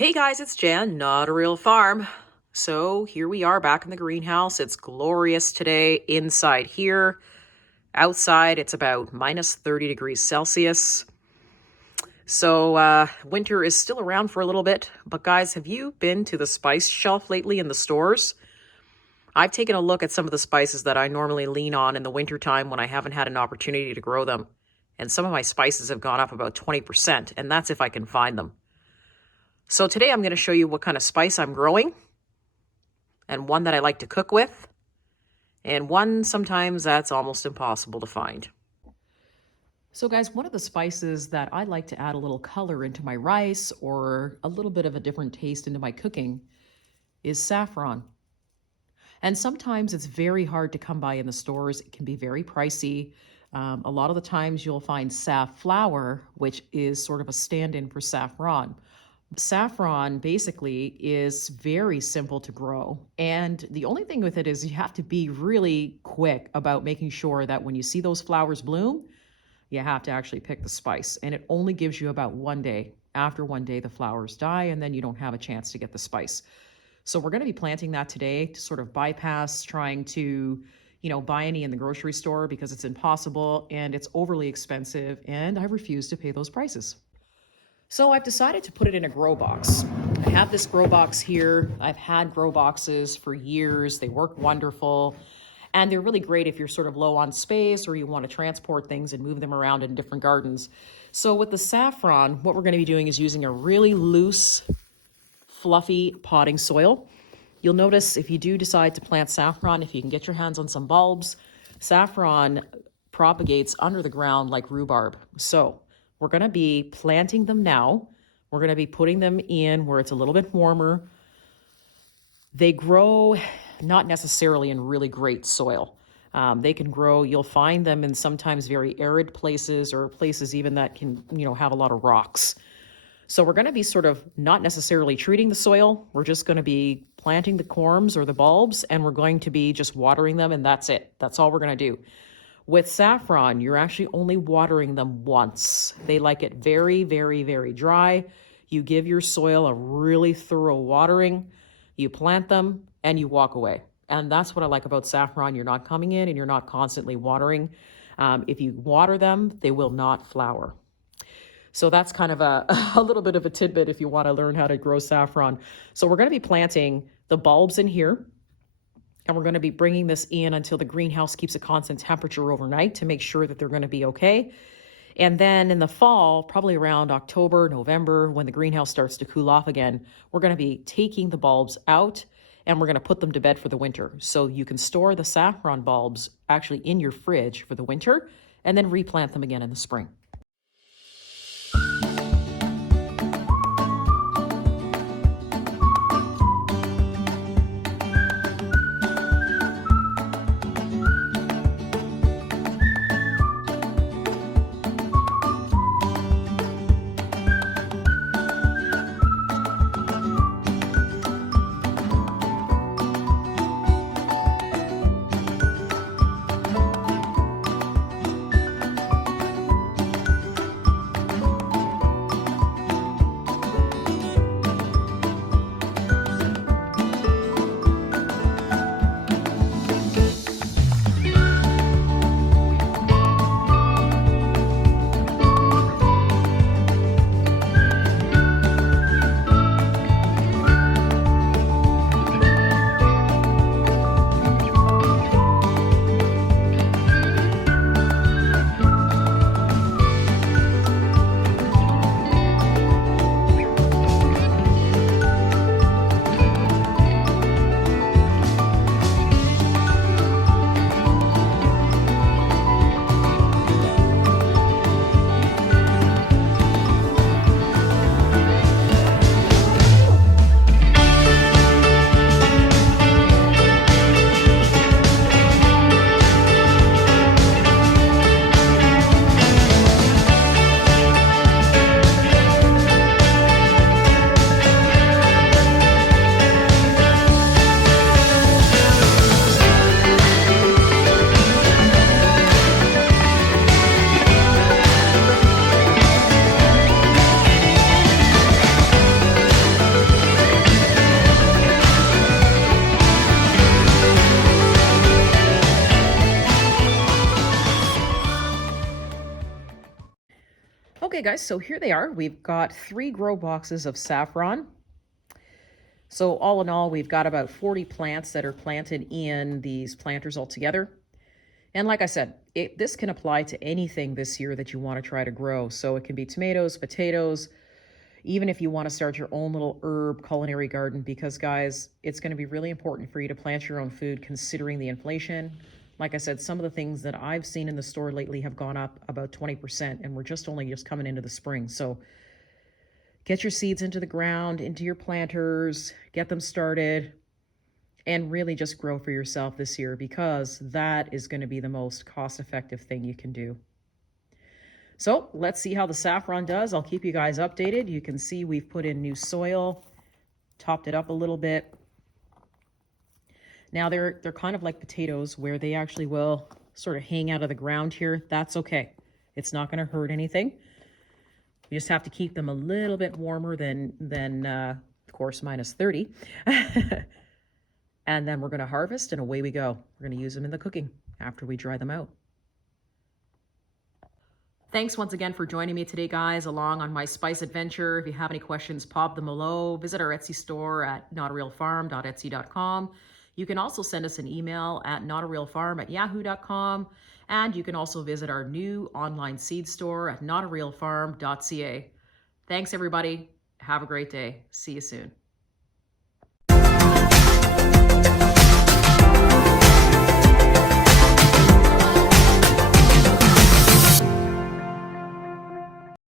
Hey guys, it's Jan, Not a Real Farm. So here we are back in the greenhouse. It's glorious today inside here. Outside, it's about minus 30 degrees Celsius. So winter is still around for a little bit. But guys, have you been to the spice shelf lately in the stores? I've taken a look at some of the spices that I normally lean on in the wintertime when I haven't had an opportunity to grow them. And some of my spices have gone up about 20%, and that's if I can find them. So today I'm going to show you what kind of spice I'm growing, and one that I like to cook with, and one sometimes that's almost impossible to find. So guys, one of the spices that I like to add a little color into my rice or a little bit of a different taste into my cooking is saffron. And sometimes it's very hard to come by in the stores. It can be very pricey. A lot of the times you'll find safflower, which is sort of a stand-in for saffron. Saffron basically is very simple to grow. And the only thing with it is you have to be really quick about making sure that when you see those flowers bloom, you have to actually pick the spice. And it only gives you about 1 day. After 1 day, the flowers die, and then you don't have a chance to get the spice. So we're going to be planting that today to sort of bypass trying to, buy any in the grocery store because it's impossible and it's overly expensive, and I refuse to pay those prices. So I've decided to put it in a grow box. I have this grow box here. I've had grow boxes for years. They work wonderful. And they're really great if you're sort of low on space or you want to transport things and move them around in different gardens. So with the saffron, what we're going to be doing is using a really loose, fluffy potting soil. You'll notice if you do decide to plant saffron, if you can get your hands on some bulbs, saffron propagates under the ground like rhubarb. So we're going to be planting them now. We're going to be putting them in where it's a little bit warmer. They grow not necessarily in really great soil. They can grow, you'll find them in sometimes very arid places or places even that can, have a lot of rocks. So we're going to be sort of not necessarily treating the soil. We're just going to be planting the corms or the bulbs, and we're going to be just watering them, and that's it. That's all we're going to do. With saffron, you're actually only watering them once. They like it very, very, very dry. You give your soil a really thorough watering, you plant them, and you walk away. And that's what I like about saffron. You're not coming in and you're not constantly watering. If you water them, they will not flower. So that's kind of a little bit of a tidbit if you want to learn how to grow saffron. So we're going to be planting the bulbs in here. And we're going to be bringing this in until the greenhouse keeps a constant temperature overnight to make sure that they're going to be okay. And then in the fall, probably around October, November, when the greenhouse starts to cool off again, we're going to be taking the bulbs out and we're going to put them to bed for the winter. So you can store the saffron bulbs actually in your fridge for the winter and then replant them again in the spring. Okay, guys, so here they are. We've got 3 grow boxes of saffron. So all in all, we've got about 40 plants that are planted in these planters altogether. And like I said, this can apply to anything this year that you want to try to grow. So it can be tomatoes, potatoes, even if you want to start your own little herb culinary garden, because guys, it's going to be really important for you to plant your own food considering the inflation. Like I said, some of the things that I've seen in the store lately have gone up about 20%, and we're just coming into the spring. So get your seeds into the ground, into your planters, get them started, and really just grow for yourself this year, because that is going to be the most cost-effective thing you can do. So let's see how the saffron does. I'll keep you guys updated. You can see we've put in new soil, topped it up a little bit. Now they're kind of like potatoes, where they actually will sort of hang out of the ground here. That's okay. It's not going to hurt anything. You just have to keep them a little bit warmer than of course, minus 30. And then we're going to harvest, and away we go. We're going to use them in the cooking after we dry them out. Thanks once again for joining me today, guys, along on my spice adventure. If you have any questions, pop them below. Visit our Etsy store at NotARealFarm.etsy.com. You can also send us an email at NotARealFarm@yahoo.com. And you can also visit our new online seed store at NotARealFarm.ca. Thanks, everybody. Have a great day. See you soon.